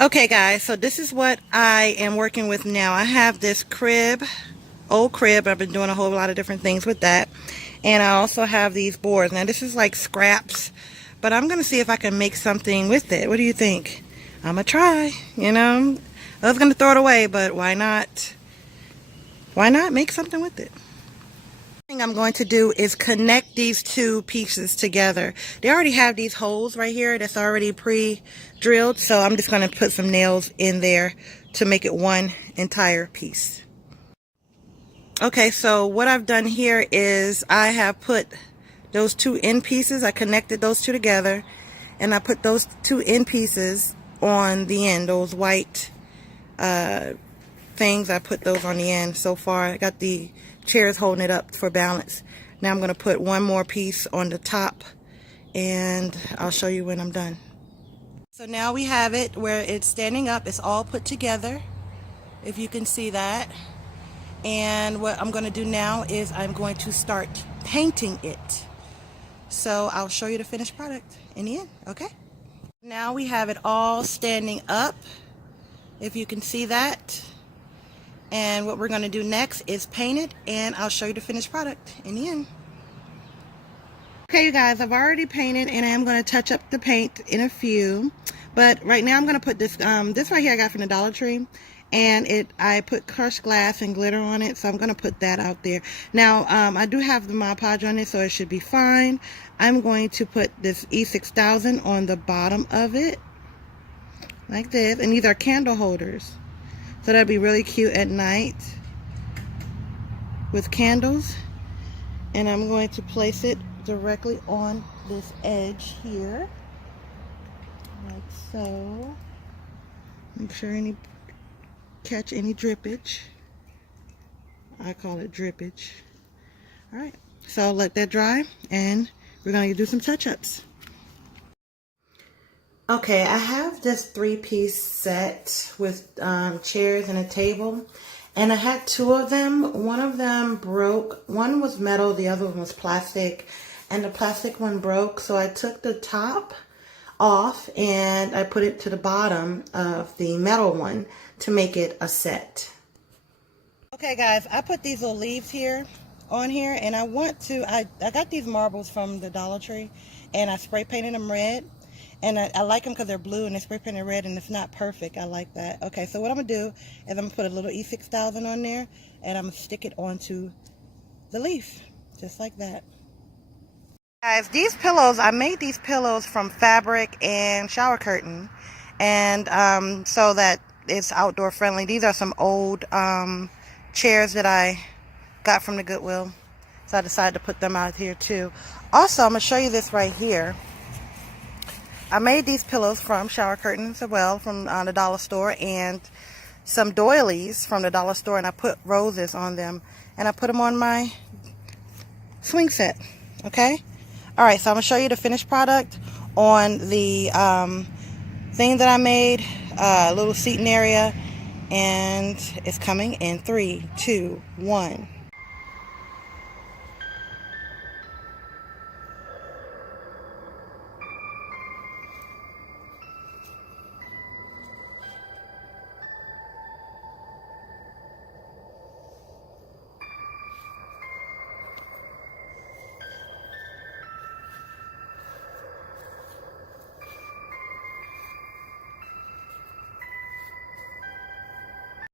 Okay guys, so this is what I am working with now. I have this crib, old crib. I've been doing a whole lot of different things with that. And I also have these boards. Now this is like scraps, but I'm going to see if I can make something with it. What do you think? I'm going to try, you know. I was going to throw it away, but why not? Why not make something with it? Thing I'm going to do is connect these two pieces together. They already have these holes right here that's already pre-drilled, so I'm just going to put some nails in there to make it one entire piece. Okay, so what I've done here is I have put those two end pieces, I connected those two together, and I put those two end pieces on the end, those white things. I put those on the end. So far I got the chairs holding it up for balance. Now I'm going to put one more piece on the top, and I'll show you when I'm done. So now we have it where it's standing up. It's all put together, if you can see that. And what I'm going to do now is I'm going to start painting it. So I'll show you the finished product in the end, okay? Now we have it all standing up, if you can see that. And what we're going to do next is paint it, and I'll show you the finished product in the end. Okay, you guys, I've already painted, and I am going to touch up the paint in a few. But right now I'm going to put this, this right here I got from the Dollar Tree. And I put crushed glass and glitter on it, so I'm going to put that out there. Now, I do have the Mod Podge on it, so it should be fine. I'm going to put this E6000 on the bottom of it, like this. And these are candle holders. So that'd be really cute at night with candles. And I'm going to place it directly on this edge here, like so. Make sure catch any drippage. I call it drippage. All right, so I'll let that dry, and we're going to do some touch-ups. Okay, I have this 3-piece set with chairs and a table, and I had two of them. One of them broke. One was metal, the other one was plastic, and the plastic one broke, so I took the top off and I put it to the bottom of the metal one to make it a set. Okay guys, I put these little leaves here on here, and I got these marbles from the Dollar Tree, and I spray painted them red. And I like them because they're blue and they spray painted red, and it's not perfect. I like that. Okay, so what I'm going to do is I'm going to put a little E6000 on there, and I'm going to stick it onto the leaf, just like that. Guys, these pillows, I made these pillows from fabric and shower curtain, and so that it's outdoor friendly. These are some old chairs that I got from the Goodwill, so I decided to put them out here too. Also, I'm going to show you this right here. I made these pillows from shower curtains as well, from the dollar store, and some doilies from the dollar store, and I put roses on them, and I put them on my swing set. Okay, all right, so I'm gonna show you the finished product on the thing that I made, a little seating area, and it's coming in 3, 2, 1.